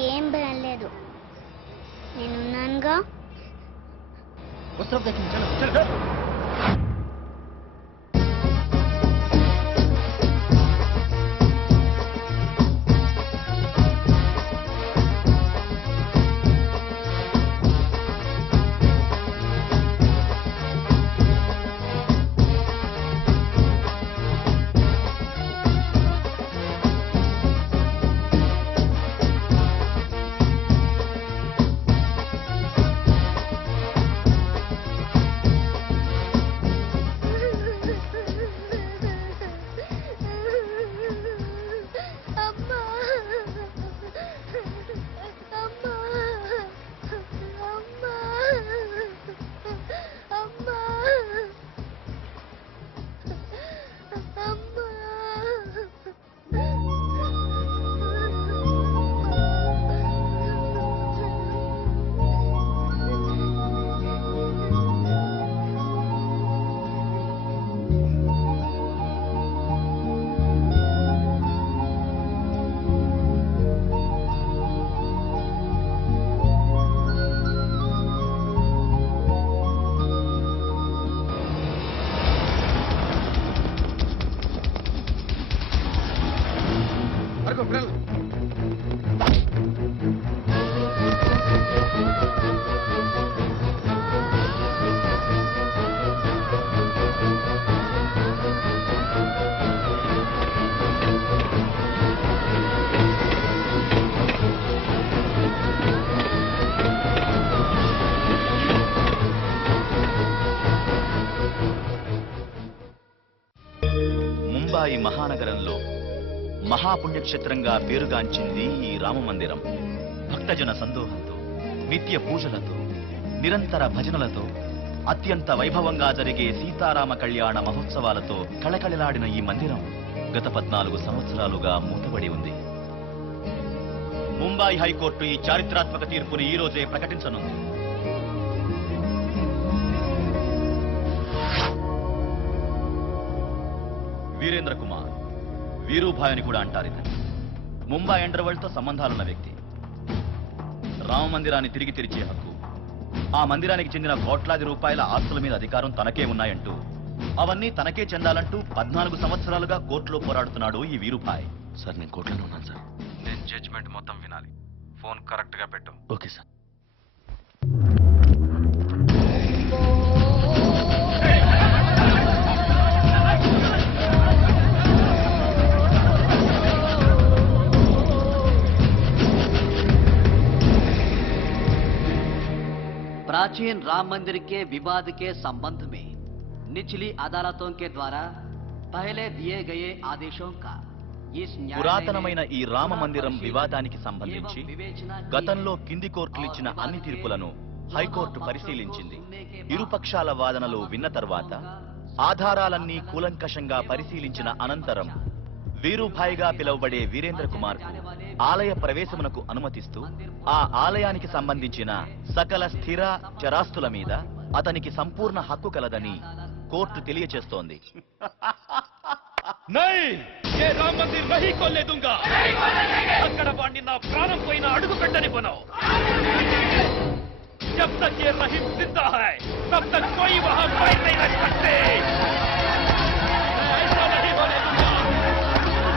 నీకేం భయం లేదు, నేనున్నానుగా. ముంబాయి మహానగరంలో మహాపుణ్యక్షేత్రంగా పేరుగాంచింది ఈ రామమందిరం. భక్తజన సందోహంతో, నిత్య పూజలతో, నిరంతర భజనలతో, అత్యంత వైభవంగా జరిగే సీతారామ కళ్యాణ మహోత్సవాలతో కళకళలాడిన ఈ మందిరం గత 14 సంవత్సరాలుగా మూతబడి ఉంది. ముంబాయి హైకోర్టు ఈ చారిత్రాత్మక తీర్పుని ఈ రోజే ప్రకటించనుంది. వీరేంద్ర కుమార్, వీరూభాయ్ అని కూడా అంటారు ఇతను. ముంబై అండర్వరల్డ్ తో సంబంధాలున్న వ్యక్తి. రామ మందిరాన్ని తిరిగి తెరిచే హక్కు, ఆ మందిరానికి చెందిన కోట్లాది రూపాయల ఆస్తుల మీద అధికారం తనకే ఉన్నాయంటూ, అవన్నీ తనకే చెందాలంటూ 14 సంవత్సరాలుగా కోర్టులో పోరాడుతున్నాడు ఈ వీరూభాయ్. సార్, నేను కోర్టులో ఉన్నాను సార్. నేను జడ్జిమెంట్ మొత్తం వినాలి. ఫోన్ కరెక్ట్ గా పెట్టు. Okay sir. प्राचीन राम मंदिर के विवाद के संबंध में निचली अदालतों के द्वारा पहले दिए गए आदेशों का పురాతనమైన ఈ రామ మందిరం వివాదానికి సంబంధించి గతంలో కింది కోర్టులు ఇచ్చిన అన్ని తీర్పులను హైకోర్టు పరిశీలించింది. ఇరుపక్షాల వాదనలు విన్న తర్వాత ఆధారాలన్నీ కూలంకషంగా పరిశీలించిన అనంతరం వీరూభాయ్గా పిలువబడే వీరేంద్ర కుమార్ ఆలయ ప్రవేశమునకు అనుమతిస్తూ ఆ ఆలయానికి సంబంధించిన సకల స్థిర చరాస్తుల మీద అతనికి సంపూర్ణ హక్కు కలదని కోర్టు తెలియచేస్తోంది. రామ మందిర్ నహీ కొల్లే దుంగా. అక్కడ వాడిని నా ప్రాణం పోయిన అడుగు పెట్టనివ్వను. జబ్ తక్ యే రహీం జిందా హై తబ్ తక్ కోయి వహా पैर नहीं रख सकते. ऐसा नहीं होने दूंगा.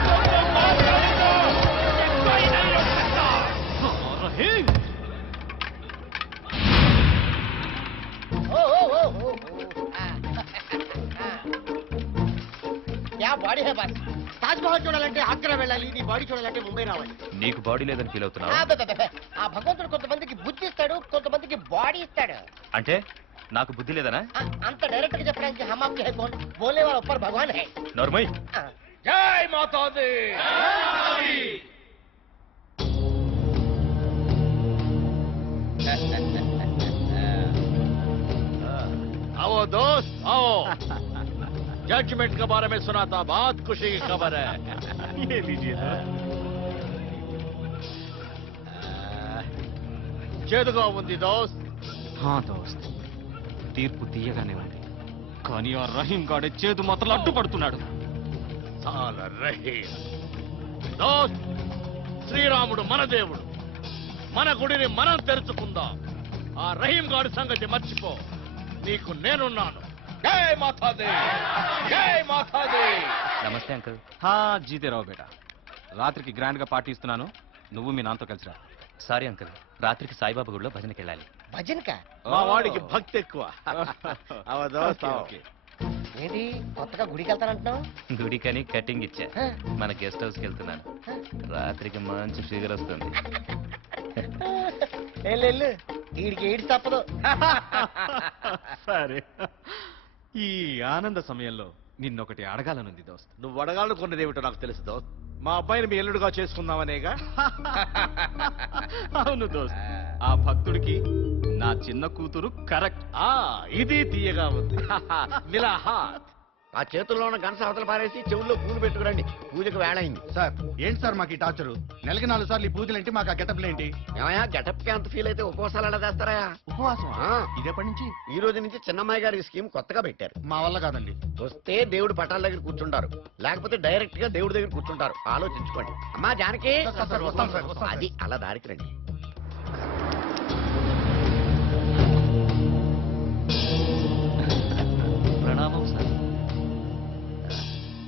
तुमको माफ कर दो. ये कोई नहीं रोक सकता. रहीम. क्या बॉडी है बस. తాజ్మహల్ చూడాలంటే ఆగ్రా వెళ్ళాలి, నీ బాడీ చూడాలంటే ముంబై రావాలి. నీకు బాడీ లేదని ఫీల్ అవుతున్నావు? ఆ భగవంతుడు కొంతమందికి బుద్ధి ఇస్తాడు, కొంతమందికి బాడీ ఇస్తాడు. అంటే నాకు బుద్ధి లేదనా? అంత డైరెక్ట్ గా చెప్పడానికి हम आपके है कौन? बोलने वाला ऊपर भगवान है. నోర్మై. जय माता दी. आओ दोस्त आओ. जजमेंट के बारे में सुना था, बहुत खुशी की खबर है. ये लीजिए. చేదుగా ఉంది దోస్త్. దోస్త్, తీర్పు తీయగానే ఉంది, కానీ ఆ రహీం గాడి చేదు మాత్రం అడ్డుపడుతున్నాడు. చాలా రహీం. దోస్త్, శ్రీరాముడు మన దేవుడు, మన గుడిని మనం తెరుచుకుందాం. ఆ రహీం గాడి సంగతి మర్చిపో. నీకు నేనున్నాను. జై మాతాది, జై మాతాది. నమస్తే అంకుల్. హా జీతేరావు బేటా, రాత్రికి గ్రాండ్ గా పార్టీ ఇస్తున్నాను, నువ్వు మీ నాన్నతో కలిసిరా. సారీ అంకుల్, రాత్రికి సాయిబాబా గుడిలో భజనకి వెళ్ళాలి. భజన్కా మా వాడికి భక్తి ఎక్కువ. అవ దోస్త్, ఓకే. ఏంటి కొత్తగా గుడికి వెళ్తానంటున్నావు? గుడికని కటింగ్ ఇచ్చా. మన గెస్ట్ హౌస్కి వెళ్తున్నాను. రాత్రికి మంచి ఫిగర్ వస్తుంది. వెళ్ళు, వీడికి ఏడు తప్పదు. సరే, ఈ ఆనంద సమయంలో నిన్నొకటి అడగాలనుంది దోస్త్. నువ్వు అడగాలనుకున్నది ఏమిటో నాకు తెలుసు దోస్త్. మా అబ్బాయిని మీ ఎల్లుడుగా చేసుకుందామనేగా. అవును దోస్త్, ఆ భక్తుడికి నా చిన్న కూతురు కరెక్ట్. ఆ ఇది తీయగా ఉంది. మిలాహాత్. ఆ చేతుల్లో ఉన్న గంట అవతల పారేసి చెవుల్లో పూలు పెట్టుకురండి, పూజకు వేళయింది. సార్ ఏంటి సార్ మాకు ఈ టార్చరు? నెలకి 4 సార్లు ఈ పూజలు ఏంటి, మాకు ఆ గెటప్లు ఏంటి? ఏమయ్యా గెటప్ కి అంత ఫీల్ అయితే ఉపవాసాలు ఎలా చేస్తారా? ఉపవాసం ఆ. ఇదేపటి నుంచి? ఈ రోజు నుంచి చిన్నమ్మాయి గారి స్కీమ్ కొత్తగా పెట్టారు. మా వల్ల కాదండి. వస్తే దేవుడు పటాల దగ్గర కూర్చుంటారు, లేకపోతే డైరెక్ట్ గా దేవుడి దగ్గర కూర్చుంటారు. ఆలోచించుకోండి. అమ్మా జానకి, సార్, సార్, వస్తాం సార్, వస్తాం సార్. అది అలా దారికి రండి. ప్రణామం సార్.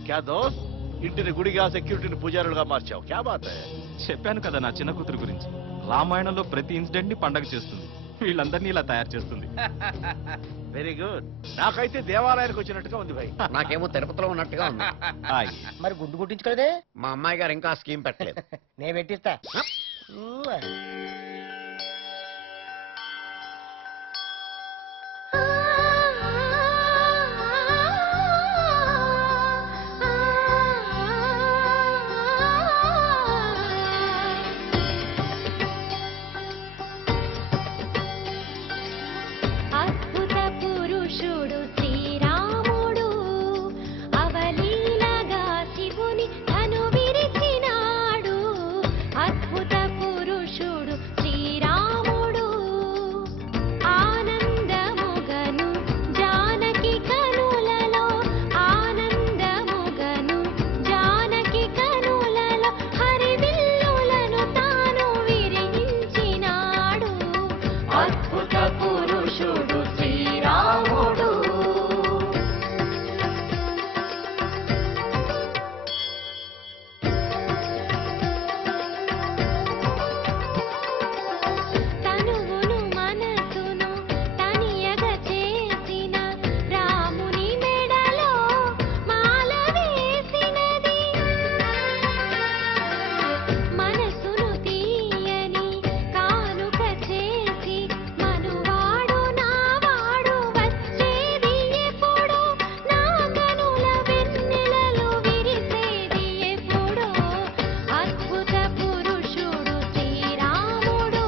క్యా దోస్త్, ఇంటిని గుడిగా సెక్యూరిటీని పూజారులుగా మార్చావు. క్యా బాత్ హై? చెప్పాను కదా నా చిన్న కూతురు గురించి. రామాయణంలో ప్రతి ఇన్సిడెంట్ ని పండగ చేస్తుంది, వీళ్ళందరినీ ఇలా తయారు చేస్తుంది. Very good. నాకైతే దేవాలయానికి వచ్చినట్టుగా ఉంది భాయ్. నాకేమో తిరుపతిలో ఉన్నట్టుగా ఉంది. హాయ్. మరి గుండు కొట్టించుకోలేదే? మా అమ్మాయి గారు ఇంకా స్కీమ్ పెట్టలేదు. నేను పెట్టిస్తా. అద్భుత పురుషుడు శ్రీరాముడు అవలీలగా శివుని తను విరిచినాడు. అద్భుత పురుషుడు శ్రీరాముడు ఆనందముగను జానకి కనులలో, ఆనందముగను జానకి కనులలో హరివిల్లులను తాను విరిగించినాడు. అద్భుత పురుషుడు శ్రీరాముడు. తనువును మనసును తనియగ చేసిన రాముని మెడలో మాల వేసినది. మనసును తీయని కానుక చేసి మనువాడు నావాడు వచ్చేది ఎప్పుడు, నా కనుల వెన్నెలలు విరిసేది ఎప్పుడు. అద్భుత పురుషుడు శ్రీరాముడు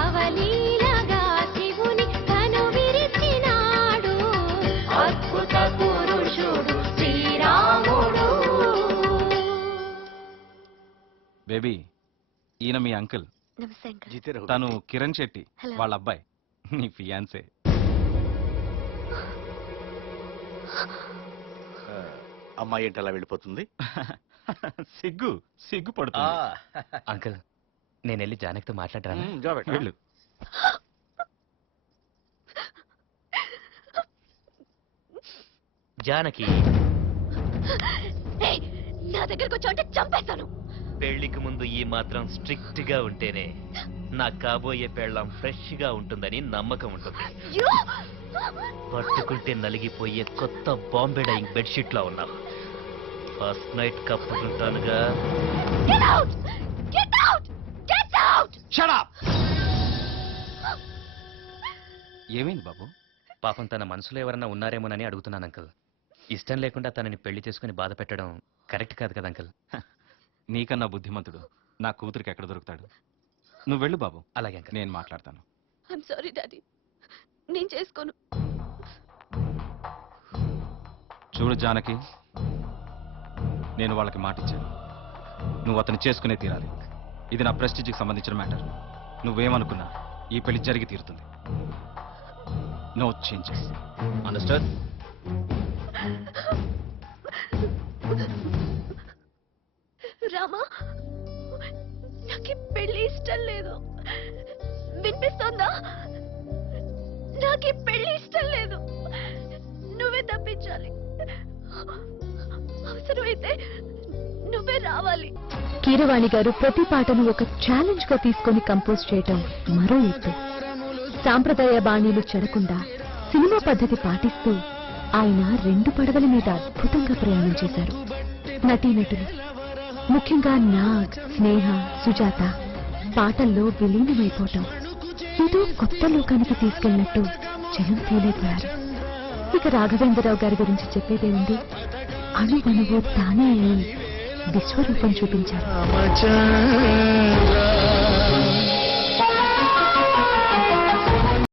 అవలీలగా శివుని తను విరిచినాడు. అద్భుత పురుషుడు శ్రీరాముడు. బేబీ, ఈయన మీ అంకుల్. నమస్తే అంకుల్. జీతేరావు. తను కిరణ్ శెట్టి, హలో. వాళ్ళ అబ్బాయి, నీ ఫియాన్సే. అమ్మాయి ఏంటి అలా వెళ్ళిపోతుంది? సిగ్గు సిగ్గు పడుతుంది. అంకుల్, నేను వెళ్ళి జానకితో మాట్లాడరాను? జా బేటా. వెళ్ళు. జానకి, ఏయ్, నా దగ్గరకు వచ్చి అంటే చంపేస్తాను. పెళ్లికి ముందు ఈ మాత్రం స్ట్రిక్ట్ గా ఉంటేనే నా కాబోయే పెళ్ళాం ఫ్రెష్ గా ఉంటుందని నమ్మకం ఉంటుంది. అయ్యో! పట్టుకుంటే నలిగిపోయే కొత్త బాంబే డైయింగ్ బెడ్షీట్ లా ఉన్నావు. ఫస్ట్ నైట్ కప్పుకుంటానుగా. Get out! Get out! Get out! Shut up! ఏమైంది బాబు? పాపం తన మనసులో ఎవరన్నా ఉన్నారేమోనని అడుగుతున్నాను అంకుల్. ఇష్టం లేకుండా తనని పెళ్లి చేసుకుని బాధ పెట్టడం కరెక్ట్ కాదు కదా అంకుల్. నీకన్నా బుద్ధిమంతుడు నా కూతురికి ఎక్కడ దొరుకుతాడు? నువ్వు వెళ్ళు బాబు, అలాగే అంకుల్. నేను మాట్లాడతాను. I'm sorry, Daddy. నేను చేసుకోను. చూడు జానకి, నేను వాళ్ళకి మాట ఇచ్చాను, నువ్వు అతను చేసుకునే తీరాలి. ఇది నా ప్రెస్టీజ్కి సంబంధించిన మ్యాటర్. నువ్వేమనుకున్నా ఈ పెళ్లి జరిగి తీరుతుంది. No changes. అండర్స్టాండ్? రామా, నాకు పెళ్లి ఇష్టం లేదు. వినిపిస్తోందా? నాకు ఈ పెళ్లి ఇష్టం లేదు. నువ్వే తప్పించాలి. అవసరమైతే నువ్వే రావాలి. కీరవాణి గారు ప్రతి పాటను ఒక ఛాలెంజ్ గా తీసుకొని కంపోజ్ చేయటం మరో ఎత్తు. సాంప్రదాయ బాణీలు చెడకుండా సినిమా పద్ధతి పాటిస్తూ ఆయన 2 పడవల మీద అద్భుతంగా ప్రయాణం చేశారు. నటీనటులు ముఖ్యంగా నాగ్, స్నేహ, సుజాత పాటల్లో విలీనమైపోవటం ఏదో కొత్త లోకానికి తీసుకెళ్లినట్టు జనం తేలిపోయారు. ఇక రాఘవేంద్రరావు గారి గురించి చెప్పేదే ఉంది. అణువణువు తానే అయి విశ్వరూపం చూపించారు.